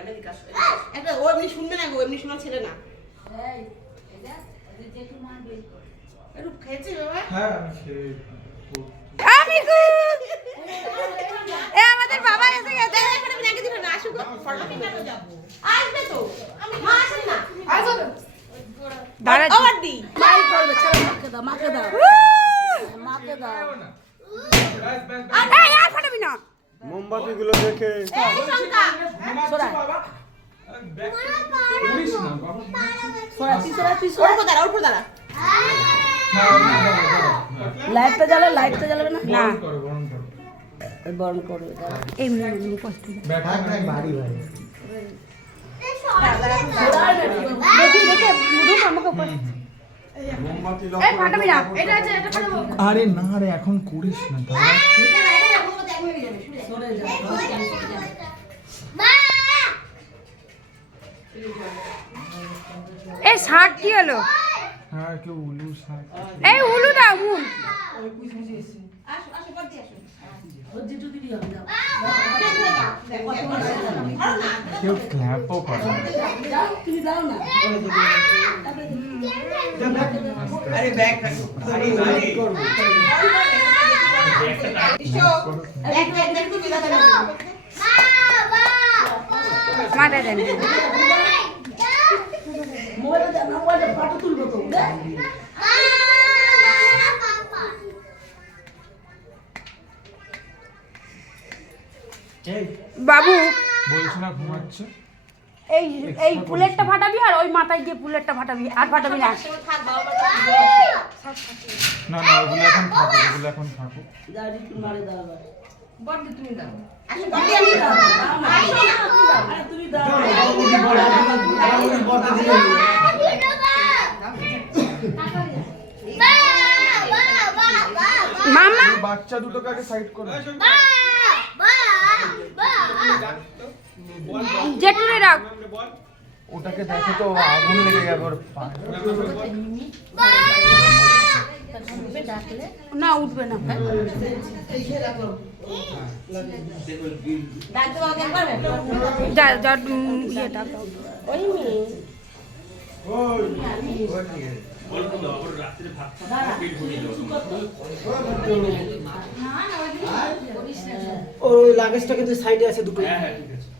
Madam এদিকে আসো, একটা ও এমনি শুনবে না গো এমনি শোনা ছেলে না। একটু খেয়েছি বাবা? হ্যাঁ আমি খেয়ে আমি এ আমাদের বাবা এসে গেছে। এখানে আমি রেখে দিবে না আসুক ফটো কেন যাব। আসবে তো? আমি মা আসেন না? আসো দাঁড়া আবার দি মাই করবে ছেলে মাকে দাও মাকে দাও। মাকে দাও। ব্যাস এই আর ফাটাবি না। মোমবাতি গুলো দেখে। এই দাঁড়া, দাঁড়া। লাইটটা জ্বালা লাইটটা জ্বালাবে না? না। বরণ করবে এমনি কষ্ট ভারী এই ফাটাবো আরে না রে এখন করিস না এই শার্ট কি হলো? হ্যাঁ কেউ উলু শাক এই উলু দাও উল। কেউ ক্ল্যাপও করে। যাও তুমি দেন ফটো তুলবো তো বাবু বলছি না ঘুমাচ্ছে এই এই ফুলেরটা ফাটাবি আর ওই মাথায় গিয়ে ফুলেরটা ফাটাবি আর ফাটাবি না না না ওগুলো এখন থাকুক ওগুলো এখন থাকুক যাও একটু মারে দাও আবার। বড় তুমি দাও আসো পর আমি দাও আসো না আরে তুমি দাও মামা এই বাচ্চা দুটোকে আগে সাইড করে জেঠুরে রাখ ওটাকে দেখো তো আগুন লেগে যাবে ওর পায়ে। না উঠবে না ডাকতে বাবা একবার যা যা উম, ইয়েটা দাও। ওই মেয়ে ওই লাগেজটা কিন্তু সাইডে আছে দুটো অবেসলি চলো দাদা আসছে হ্যাঁ আবারে মনা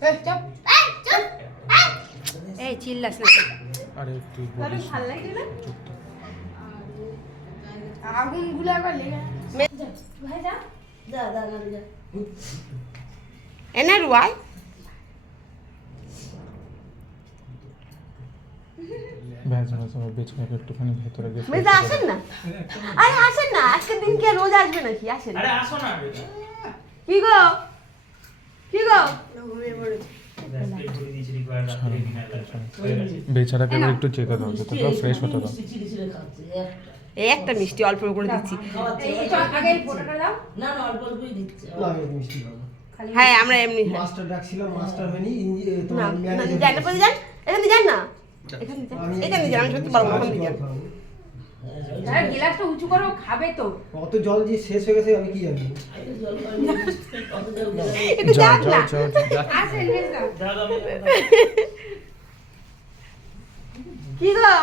এই, চুপ। এই চিল্লাস না আরে তুই বলিস ভালো লাগে না? আগুনগুলো একবার লেগে যা যা যা যা। এনে রুয়াই ব্যাস ব্যাস আমার বেচকাকে একটুখানি ভেতরে গিয়ে মেজা আসেন না? আরে আসেন না আজকের দিন কি আর রোজ আসবে নাকি? আসেন। আরে আসো না বেটা। কি গো? কি গো? রাত্রে কিনা বেচারাকে একটু চেকে দাও যাতে পুরো ফ্রেশ হতে দাও। এই একটা মিষ্টি অল্প করে দিচ্ছি। হ্যাঁ আমরা এমনি। মাস্টার ডাকছিলাম মাস্টার হয়নি এ, না। আমি- সত্যি পারব গিলাসটা উঁচু করো খাবে তো। কত জল যে শেষ হয়ে গেছে আমি কি জানি? গো?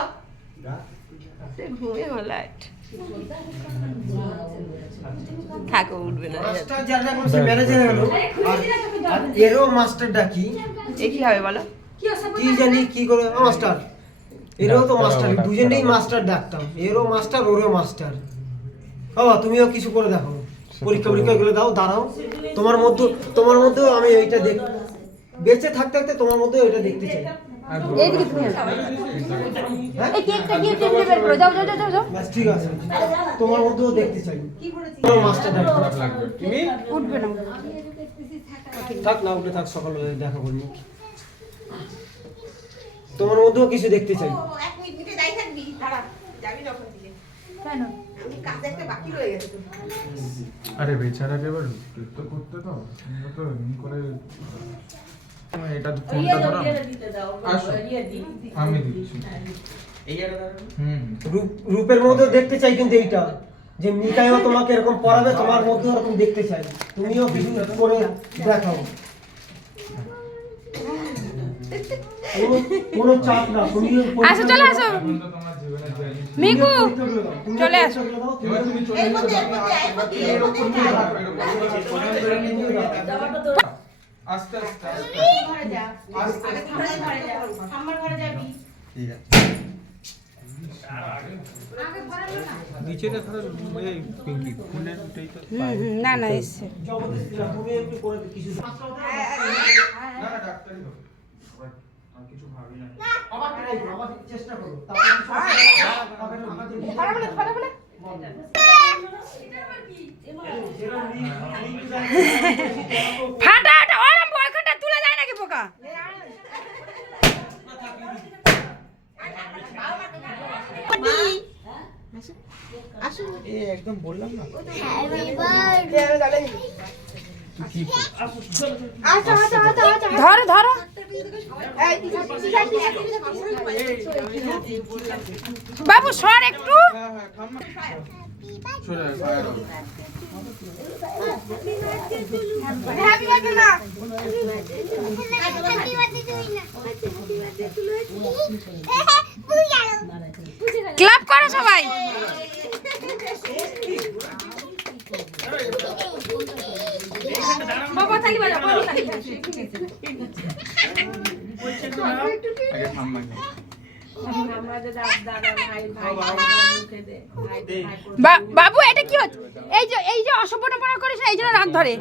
থাকো উঠবে না। মাস্টার যার ম্যানেজার হলো আর- আর এরও মাস্টার ডাকি এ কি হবে বলো? কি জানি কি করে? মাস্টার। এরও তো মাস্টার দুজনেই মাস্টার ডাকতাম। এরও মাস্টার ওরও মাস্টার। বাবা তুমিও কিছু করে দেখো। পরীক্ষা পরীক্ষা গুলো দাও দাঁড়াও। তোমার মধ্যে তোমার মধ্যেও আমি এইটা দেখ বেঁচে থাকতে থাকতে তোমার মধ্যে ওইটা দেখতে চাই। করো। যাও ব্যাস ঠিক আছে। তোমার মধ্যেও দেখতে চাই। তোমার মাস্টার উঠবে না। থাক না উঠে থাক সকালবেলা দেখা করব তোমার মধ্যেও কিছু দেখতে চাই। ও, এক মিনিট মিনিটে যাই থাকবি। দাঁড়া যাবি না ওখান থেকে কেন? আমি কাজে একটা বাকি রয়ে গেছে আরে বেচারাকে এবার তো করতে দাও তো এমনি করে এটা ফোনটা ধরো। আসো। আমি দিচ্ছি। হুম। রূপের মধ্যেও দেখতে চাই কিন্তু এইটা। যে মিকাইও তোমাকে এরকম পড়াবে তোমার মধ্যেও এরকম দেখতে চাই। তুমিও কিছু করে দেখাও। কোনো- কোনো চাপ না তুমিও আসো চলে আসো। মিকু চলে আসো। আস্তে আস্তে আস্তে না না এসছে জবরদস্তি না, তুমি একটু করে কিছু ভাবি না। আবার ট্রাই করো আবার চেষ্টা করো। তারপরে ফাটা ওরম বয়খানটা তুলে যায় নাকি পোকা একদম বললাম না ধরো ধরো। বাবু সর একটু। ক্লাব করো সবাই। বাবা তালি আগে বাবু, এটা কি হচ্ছে? এই যে এই যে অসভ্যটা করিস না, এই জন্য রাগ ধরে।